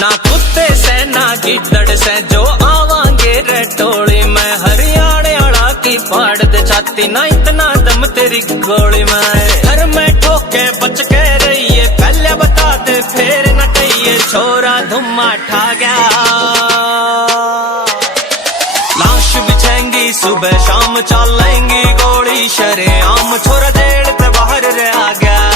ना कुत्ते से ना गिद्दड़ से जो आवांगे रे टोली में। हरियाणे आड़ा की पाड़ दे छाती ना इतना दम तेरी गोली में। घर में ठोके बच के रहिए पहले बता दे फिर न कहिए छोरा धुम्मा ठा गया। लाश बिछेंगी सुबह शाम चलेंगी गोली शरेआम छोरा जेल पे बाहर रे आ गया।